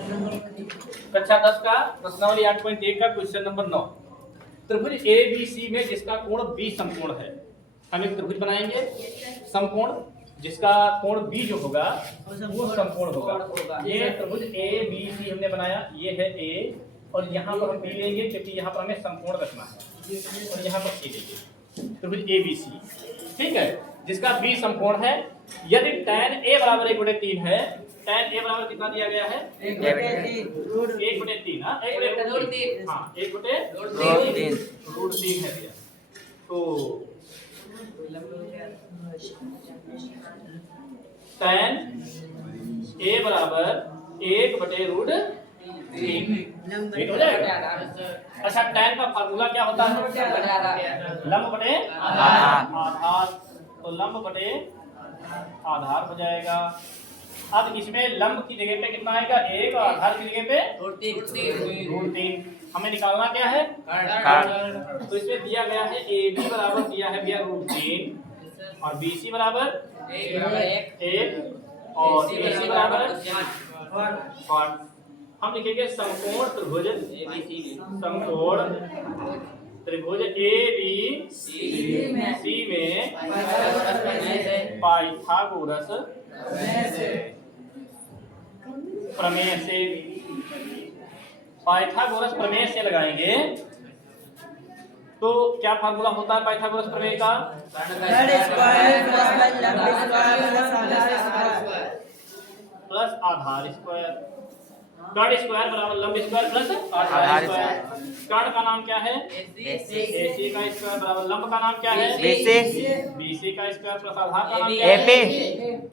कक्षा 10 का प्रश्नावली 8.1 का क्वेश्चन नंबर 9। त्रिभुज ABC में जिसका कोण B समकोण है, हम एक त्रिभुज बनाएंगे समकोण जिसका कोण B जो होगा वो समकोण होगा। ये त्रिभुज ABC हमने बनाया, ये है A और यहाँ पर हम B लेंगे क्योंकि यहाँ पर हमें समकोण रखना है और यहाँ पर C लेंगे। त्रिभुज ABC ठीक है, जिसका B समकोण है। यदि tan A बराबर 1/3 है, tan A बराबर कितना दिया गया है? 1/3 हाँ 1/3 हाँ 1/√3 है भैया। तो tan A बराबर 1/√3 ठीक हो जाएगा। अच्छा, tan का फार्मूला क्या होता है? लंब बटे आधार। तो लंब बटे आधार हो जाएगा। अब इसमें लंब की जगह पे कितना आएगा? 1 और आधार की जगह पे √3। हमें निकालना क्या है? कर्ण। तो इसमें दिया गया है AB बराबर दिया है भैया √3 और BC बराबर 1 और AC बराबर 5। हम लिखेंगे समकोण त्रिभुज समकोण त्रिभुज ABC में पाइथागोरस प्रमेय से पाइथागोरस प्रमेय से लगाएंगे। तो क्या फार्मूला होता है पाइथागोरस प्रमेय का? प्लस आधार स्क्वायर। कर्ण स्क्वायर बराबर लंब स्क्वायर प्लस आधार स्क्वायर। कर्ण का नाम क्या है? AC का स्क्वायर बराबर लंब का नाम क्या है? BC का स्क्वायर प्लस आधार का नाम क्या है?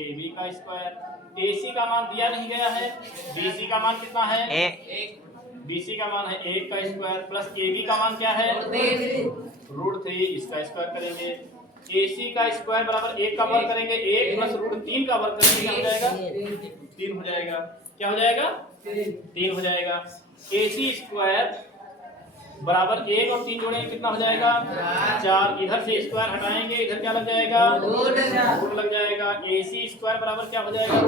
AB का स्क्वायर। AC का मान दिया नहीं गया है, BC का मान कितना है? BC का मान है 1 का स्क्वायर प्लस AB का मान क्या है? √3। इसका स्क्वायर करेंगे। AC का स्क्वायर बराबर 1 का वर्ग करेंगे, 1 प्लस √3 का वर्ग करेंगे, क्या हो जाएगा? 3 हो जाएगा। क्या हो जाएगा? 3 हो जाएगा। AC स्क्वायर बराबर 1 और 3 जोड़ेंगे कितना हो जाएगा? 4। इधर से स्क्वायर हटाएंगे, इधर क्या लग जाएगा? रूट लग जाएगा। AC स्क्वायर बराबर क्या हो जाएगा?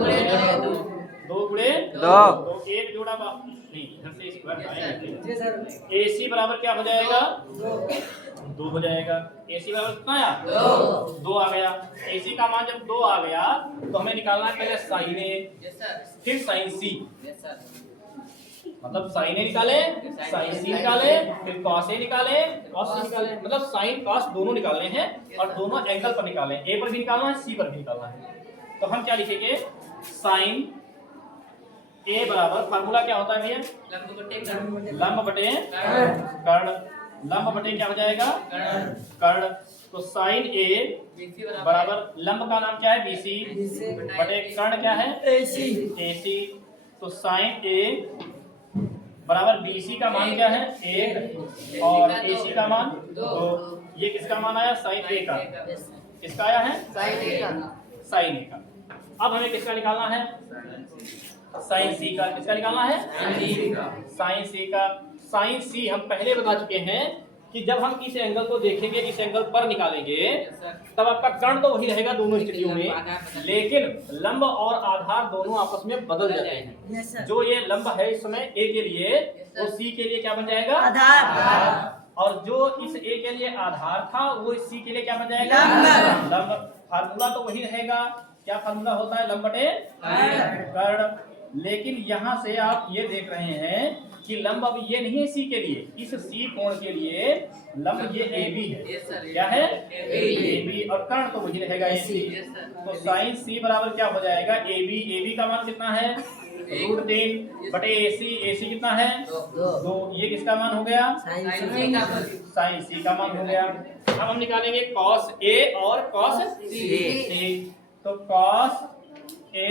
2 गुणे 2। 1 जोड़ा नहीं, इधर से स्क्वायर हटाएंगे। AC बराबर क्या हो जाएगा? 2 हो जाएगा। AC बराबर कितना आया? 2 आ गया। AC का मान जब 2 आ गया तो हमें निकालना है पहले sin A फिर sin C। मतलब sin A निकाले, sin C निकाले, फिर cos A निकाले, cos C निकाले। मतलब sin cos दोनों निकालने हैं और दोनों एंगल पर निकालने हैं। A पर भी निकालना है, C पर भी निकालना है। तो हम क्या लिखेंगे? sin A बराबर फार्मूला क्या होता है भैया? लंब बटे कर्ण। लंब बटे क्या हो जाएगा? कर्ण। तो sin A बराबर लंब का नाम क्या है? BC बटे कर्ण क्या है? AC। तो sin A बराबर BC का मान क्या है? 1 और AC का मान 2। ये किसका मान आया? sin A का। किसका आया है? sin A का। अब हमें किसका निकालना है? sin C का। किसका निकालना है? sin C का। sin C हम पहले बता चुके हैं कि जब हम किस एंगल को देखेंगे, इस एंगल पर निकालेंगे, तब आपका कर्ण तो वही रहेगा दोनों स्थितियों में, लेकिन लंब और आधार दोनों आपस में बदल जाते हैं। जो ये लंब है इस समय A के लिए, वो C के लिए क्या बन जाएगा? आधार। और जो इस A के लिए आधार था वो इस C के लिए क्या बन जाएगा? लंब। फार्मूला तो वही रहेगा। क्या फार्मूला होता है? लंब बटे कर्ण। लेकिन यहाँ से आप ये देख रहे हैं कि लंब अब ये नहीं है C के लिए, इस C कोण के लिए लंब ये AB है। क्या है? AB। और कर्ण तो वही रहेगा AC। तो sin C बराबर क्या हो जाएगा? AB का मान कितना है? √3 बटे AC कितना है? 2। ये किसका मान हो गया? sin C का मान हो गया। अब हम निकालेंगे cos A और cos C। तो cos A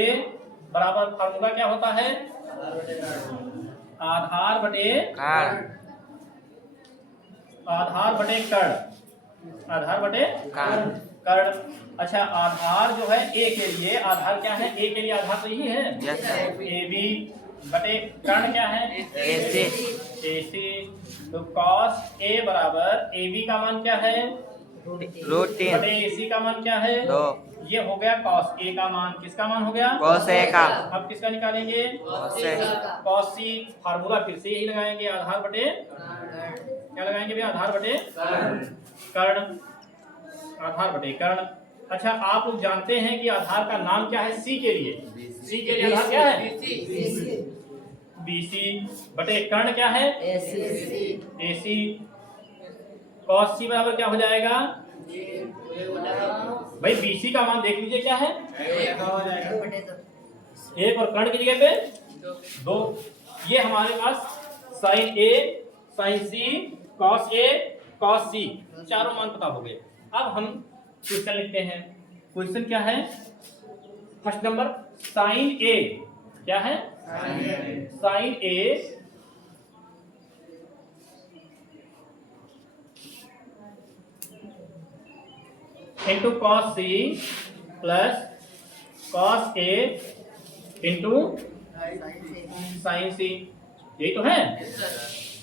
बराबर फार्मूला क्या होता है? आधार बटे कर्ण। आधार बटे कर्ण। आधार बटे कर्ण। अच्छा, आधार जो है A के लिए आधार क्या है? A के लिए आधार तो यही है AB बटे कर्ण क्या है? AC। तो cos A बराबर AB का मान क्या है? रूट 3 बटे AC का मान क्या है 2 ये हो गया cos A का मान। किसका मान हो गया cos A का अब किसका निकालेंगे cos A cos C। Formula फिर से यही लगाएंगे आधार बटे क्या लगाएंगे भैया आधार बटे कर्ण आधार बटे कर्ण। अच्छा आप लोग जानते हैं कि आधार का नाम क्या है C के लिए C के लिए आधार क्या है BC बटे कर्ण क्या है AC। cos C बराबर क्या हो जाएगा भाई BC का मान देख लीजिए क्या है 1 और कर्ण की जगह पे 2। ये हमारे पास sin A sin C cos A cos C चारों मान पता हो गए। अब हम क्वेश्चन लिखते हैं। क्वेश्चन क्या है फर्स्ट नंबर sin A क्या है sin A into cos C plus cos A into sin C यही तो है।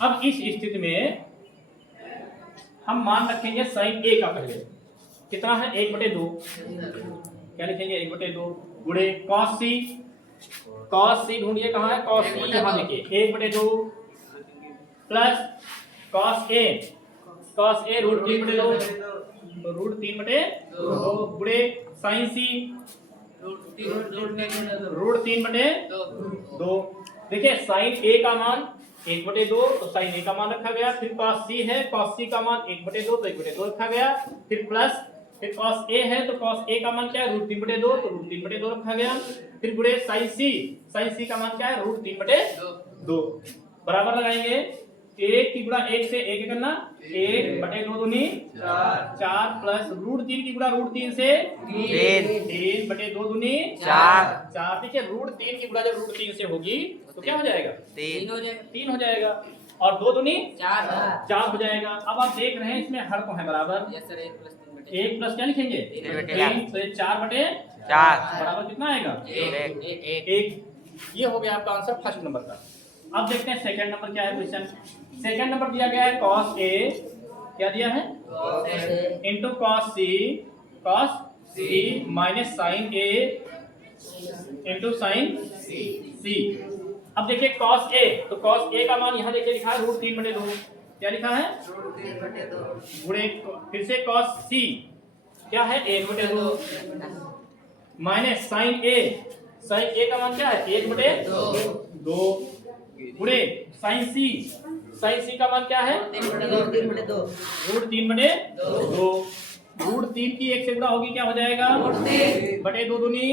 अब इस स्थिति में हम मान रखेंगे sin A का पहले कितना है 1/2 क्या लिखेंगे 1/2 गुणे cos C ढूंढिए कहाँ है cos C यहाँ देखिए 1/2 प्लस cos A रूट 3/2 तो रूट 3/2 गुणे sin C रूट 3/2। देखिए sin A का मान 1/2 तो sin A का मान रखा गया। फिर cos C है cos C का मान 1/2 तो 1/2 रखा गया। फिर प्लस फिर cos A है तो cos A का मान क्या है रूट 3/2 तो रूट 3/2 रखा गया। फिर गुणे sin C का मान क्या है रूट 3/2 बराबर लगाएंगे 1 की गुणा 1 से 1 करना 1/2 दूनी 4 प्लस रूट 3 की गुणा रूट 3 से 3/2 दूनी 4। देखिए रूट 3 की गुणा जब रूट 3 से होगी तो क्या हो जाएगा 3 हो जाएगा और 2 दूनी 4 हो जाएगा। अब आप देख रहे हैं इसमें हर को है बराबर 1 प्लस क्या लिखेंगे 3 तो 4/4 बराबर कितना आएगा 1। ये हो गया आपका आंसर फर्स्ट नंबर का। अब देखते हैं सेकंड नंबर क्या है क्वेश्चन। सेकंड नंबर दिया गया है cos A क्या दिया है into cos C minus sin A into sin C। अब देखिए cos A तो cos A का मान यहाँ देखिए लिखा है रूट 3/2 क्या लिखा है गुणे फिर से cos C क्या है 1/2 माइनस sin A का मान क्या है 1/2 गुणे sin C का मान क्या है रूट 3/2 रूट 3 की 1 से गुणा होगी क्या हो जाएगा 2 दूनी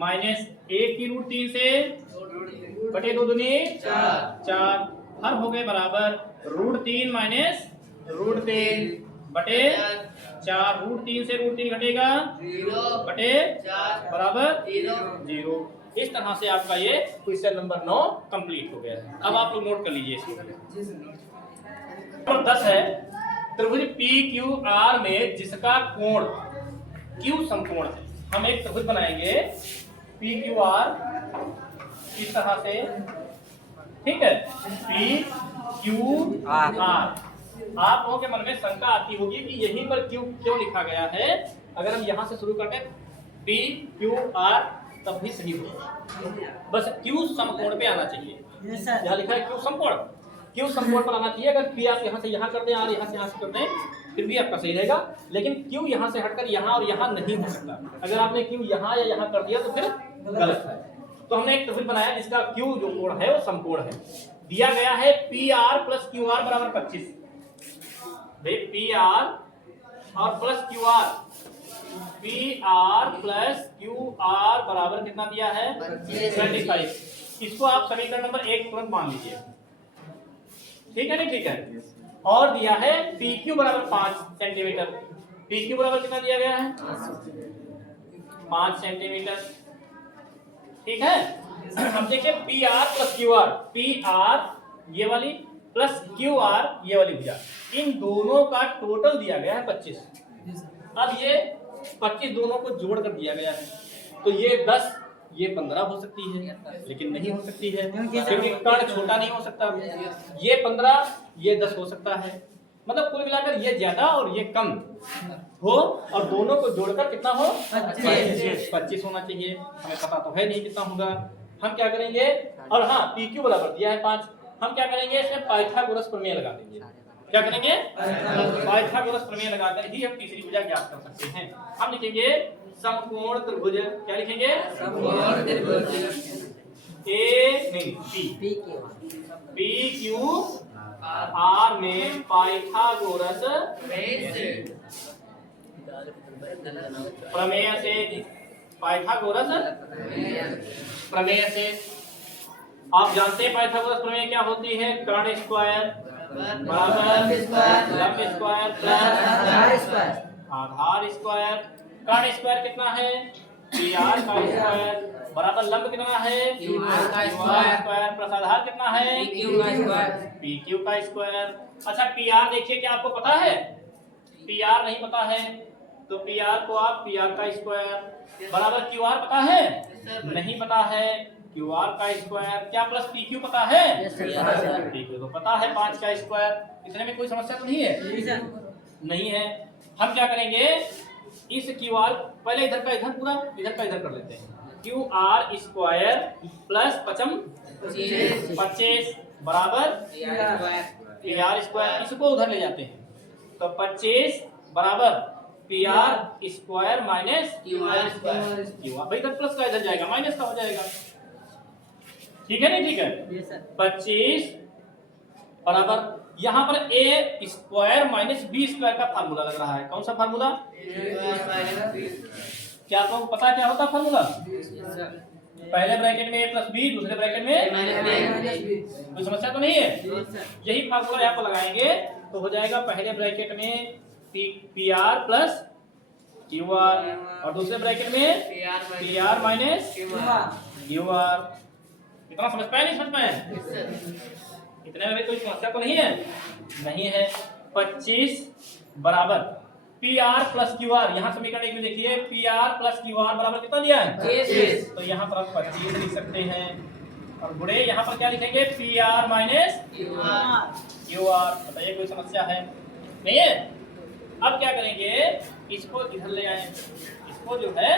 माइनस 1 की रूट 3 से 2 दूनी 4 हर हो गए बराबर रूट 3 माइनस रूट 3 बटे 4 रूट 3 से रूट 3 घटेगा बटे बराबर 0। इस तरह से आपका ये क्वेश्चन नंबर 9 कंप्लीट हो गया है। अब आप लोग नोट कर लीजिए इसको। नंबर 10 है त्रिभुज PQR में जिसका कोण Q समकोण है। हम एक त्रिभुज बनाएंगे PQR इस तरह से ठीक है PQR। आप लोगों के मन में शंका आती होगी कि यहीं पर Q क्यों लिखा गया है। अगर हम यहां से शुरू करते PQR तब भी सही होगा बस Q समकोण पे आना चाहिए। यहाँ लिखा है Q समकोण पर आना चाहिए। अगर P आप यहाँ से यहाँ कर दें और यहाँ से यहाँ से कर दें फिर भी आपका सही रहेगा लेकिन Q यहाँ से हटकर यहाँ और यहाँ नहीं हो सकता। अगर आपने Q यहाँ या यहाँ कर दिया तो फिर गलत है। तो हमने एक त्रिभुज बनाया जिसका Q जो कोण है वो समकोण है। दिया गया है PR प्लस QR बराबर 25। PR और plus QR PR plus QR बराबर कितना दिया है 25। इसको आप समीकरण नंबर 1 तुरंत मान लीजिए ठीक है नहीं ठीक है। और दिया है PQ बराबर 5 सेंटीमीटर। PQ बराबर कितना दिया गया है 5 सेंटीमीटर ठीक है। अब देखिए PR प्लस QR PR ये वाली प्लस QR ये वाली भुजा इन दोनों का टोटल दिया गया है 25। अब ये 25 दोनों को जोड़ कर दिया गया है तो ये 10 ये 15 हो सकती है लेकिन नहीं हो सकती है क्योंकि कर्ण छोटा नहीं हो सकता। ये 15 ये 10 हो सकता है मतलब कुल मिलाकर ये ज्यादा और ये कम हो और दोनों को जोड़कर कितना हो 25 होना चाहिए। हमें पता तो है नहीं कितना होगा। हम क्या करेंगे, और हाँ PQ बराबर दिया है 5, हम क्या करेंगे इसमें पाइथागोरस प्रमेय लगा देंगे। क्या करेंगे, पाइथागोरस प्रमेय लगाकर ही हम तीसरी भुजा ज्ञात कर सकते हैं। हम लिखेंगे समकोण त्रिभुज, क्या लिखेंगे, समकोण त्रिभुज ए नहीं पी क्यू आर में पाइथागोरस प्रमेय से, पाइथागोरस प्रमेय से आप जानते हैं पाइथागोरस प्रमेय क्या होती है, कर्ण स्क्वायर बराबर लंब स्क्वायर प्लस आधार स्क्वायर। कर्ण स्क्वायर कितना है, PR का स्क्वायर बराबर लंब कितना है, QR का स्क्वायर प्लस आधार कितना है, PQ का स्क्वायर। अच्छा PR देखिए, क्या आपको पता है, PR नहीं पता है तो PR को आप PR का स्क्वायर बराबर QR पता है, नहीं पता है QR का स्क्वायर, क्या प्लस PQ पता है, PQ तो पता है 5 का स्क्वायर। इतने में कोई समस्या तो नहीं है, नहीं है। हम क्या करेंगे, इस QR पहले इधर का इधर पूरा, इधर का इधर कर लेते हैं। QR स्क्वायर प्लस 25 बराबर PR स्क्वायर, इसको उधर ले जाते हैं तो 25 बराबर PR square minus QR square. भाई इधर प्लस का इधर जाएगा माइनस का हो जाएगा, ठीक है नहीं, ठीक है। 25 बराबर यहाँ पर A square minus B square का फार्मूला लग रहा है। कौन सा फार्मूला, क्या आपको पता क्या होता फार्मूला, पहले ब्रैकेट में A प्लस B, दूसरे ब्रैकेट में कोई समस्या तो नहीं है, यही फार्मूला यहाँ पर लगाएंगे तो हो जाएगा पहले ब्रैकेट में PR प्लस QR और दूसरे ब्रैकेट में PR माइनस QR। इतना समझ पाए नहीं समझ पाए, इतने में कोई समस्या तो नहीं है, नहीं है। 25 बराबर PR प्लस QR, यहाँ समीकरण एक में देखिए PR प्लस QR बराबर कितना दिया है, तो यहाँ पर आप 25 लिख सकते हैं और गुणे यहाँ पर क्या लिखेंगे PR माइनस QR। बताइए कोई समस्या है, नहीं है। अब क्या करेंगे, इसको इधर ले आए, इसको जो है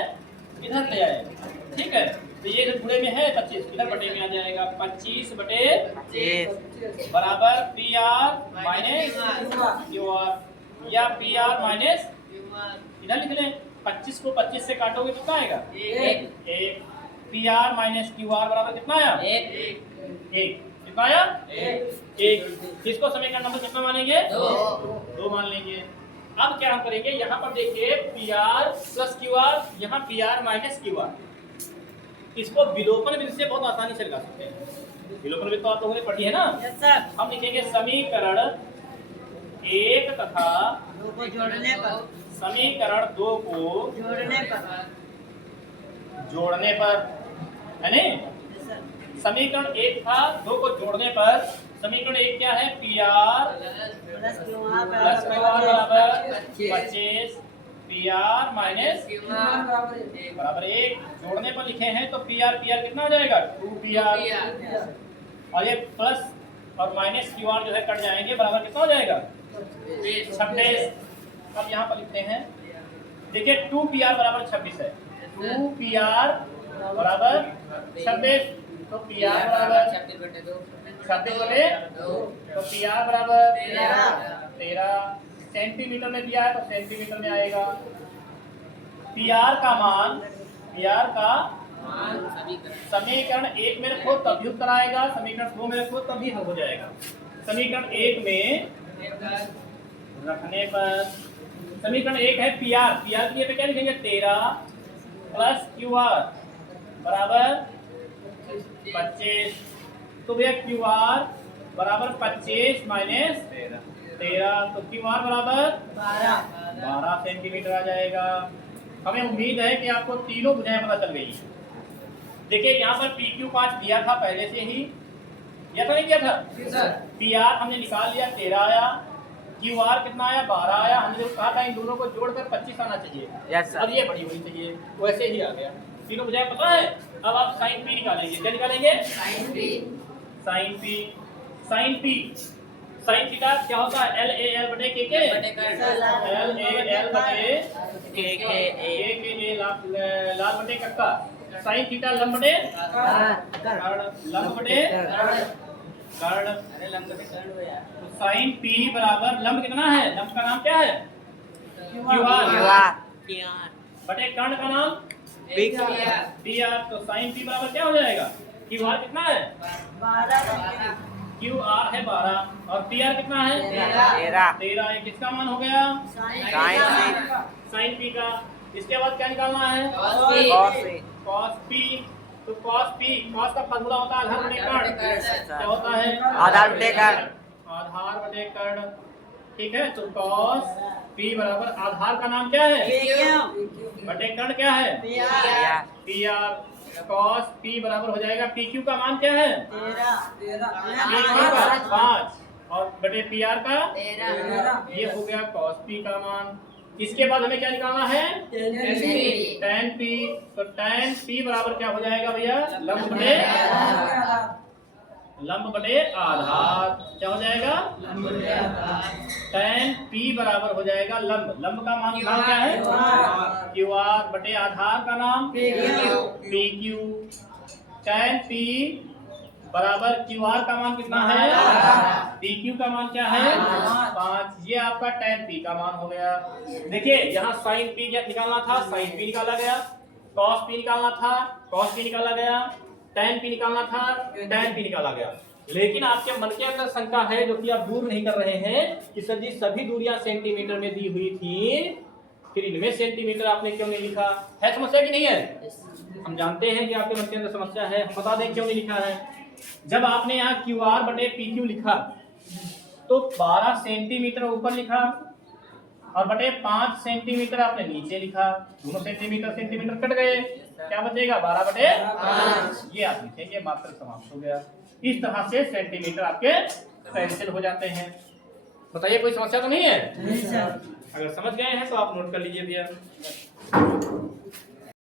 इधर ले आए, ठीक है। तो ये गुणे में है 25, इधर बटे में आ जाएगा 25 बटे बराबर PR माइनस QR या PR माइनस इधर लिख लें। 25 को 25 से काटोगे कितना आएगा, 1। PR माइनस QR बराबर कितना आया, 1। कितना आया, 1। इसको समीकरण नंबर कितना मानेंगे, 2 मान लेंगे। अब क्या हम करेंगे, यहाँ पर देखिए PR प्लस QR, यहाँ PR माइनस QR, इसको विलोपन विधि से बहुत आसानी से लगा सकते हैं। विलोपन विधि तो आप लोगों ने पढ़ी है ना, हम लिखेंगे समीकरण 1 तथा 2 को जोड़ने पर, समीकरण 2 को जोड़ने पर है नहीं, समीकरण 1 था 2 को जोड़ने पर समीकरण 1 क्या है, PR प्लस QR बराबर 25 PR माइनस बराबर 1। जोड़ने पर लिखे हैं तो PR कितना हो जाएगा, 2PR और ये प्लस और माइनस QR जो है कट जाएंगे, बराबर कितना हो जाएगा 26। अब यहाँ पर लिखते हैं, देखिए 2PR बराबर 26 है, 2PR बराबर 26, तो PR बराबर 26 बटे 2, तो PR बराबर 13 सेंटीमीटर में दिया है तो सेंटीमीटर में आएगा। PR का मान समीकरण 1 में रखो तभी उत्तर आएगा, समीकरण 2 में रखो तभी हल हो जाएगा। समीकरण 1 में रखने पर समीकरण 1 है PR की जगह पे क्या लिखेंगे 13 प्लस QR बराबर 25, तो भैया QR बराबर 25 माइनस 13, तो QR बराबर 12 सेंटीमीटर आ जाएगा। हमें उम्मीद है कि आपको तीनों भुजाएं पता चल गई। देखिए यहाँ पर PQ 5 दिया था पहले से ही, या तो नहीं दिया था, PR हमने निकाल लिया 13 आया, QR कितना आया 12 आया। हमने जो कहा था इन दोनों को जोड़कर 25 आना चाहिए, और ये बड़ी होनी चाहिए, वैसे ही आ गया। तीनों भुजाएं पता है। अब आप साइन P निकालेंगे, क्या निकालेंगे, साइन P साइन थीटा क्या होता है? एल ए एल बटे के के, एल ए एल बटे के ए लाल बटे कक्का। साइन थीटा लंब बटे कर्ण, लंब बटे कर्ण। तो साइन पी बराबर लंब कितना है? लंब का नाम क्या है? क्यू आर बटे कर्ण का नाम पी आर। तो साइन पी बराबर क्या हो जाएगा? क्यू आर कितना है? 12 क्यू आर है 12 और पी आर कितना है? 13। ये किसका मान हो गया? साइन पी का। इसके बाद क्या निकालना है? Cos P. तो कॉस पी, कॉस का फॉर्मूला होता है आधार बटे कर्ण। क्या होता है? आधार बटे कर्ण। आधार बटे कर्ण। ठीक है, तो कॉस पी बराबर आधार का नाम क्या है? बटे कर्ण क्या है? P R. कॉस पी बराबर हो जाएगा पी क्यू का मान क्या है? 5 और बटे पी आर का 13। ये हो गया कॉस पी का मान। इसके बाद हमें क्या निकालना है? tan p। तो tan p बराबर क्या हो जाएगा भैया? लंब बटे आधार। क्या हो जाएगा? tan p बराबर हो जाएगा लंब। लंब का मान क्या है? क्यू आर बटे आधार का नाम पी क्यू। tan p बराबर क्यू आर का मान कितना है? पी क्यू का मान क्या है? 5। ये आपका tan p का मान हो गया। देखिए यहाँ sin p निकालना था, sin p निकाला गया। cos p निकालना था, cos p निकाला गया। tan p निकालना था, tan p निकाला गया। लेकिन आपके मन के अंदर शंका है जो कि आप दूर नहीं कर रहे हैं कि सर जी सभी दूरियां सेंटीमीटर में दी हुई थी, फिर इनमें सेंटीमीटर आपने क्यों नहीं लिखा है? समस्या की नहीं है? हम जानते हैं कि आपके मन के अंदर समस्या है, हम बता दें क्यों नहीं लिखा है। जब आपने यहाँ क्यू आर बटे पी क्यू लिखा तो 12 सेंटीमीटर ऊपर लिखा और बटे 5 सेंटीमीटर आपने नीचे लिखा। दोनों सेंटीमीटर सेंटीमीटर कट गए, क्या बचेगा? 12 बटे 5। ये आप लिखेंगे, मात्र समाप्त हो गया। इस तरह से सेंटीमीटर आपके कैंसिल हो जाते हैं। बताइए कोई समस्या तो नहीं है? नहीं सर। अगर समझ गए हैं तो आप नोट कर लीजिए भैया।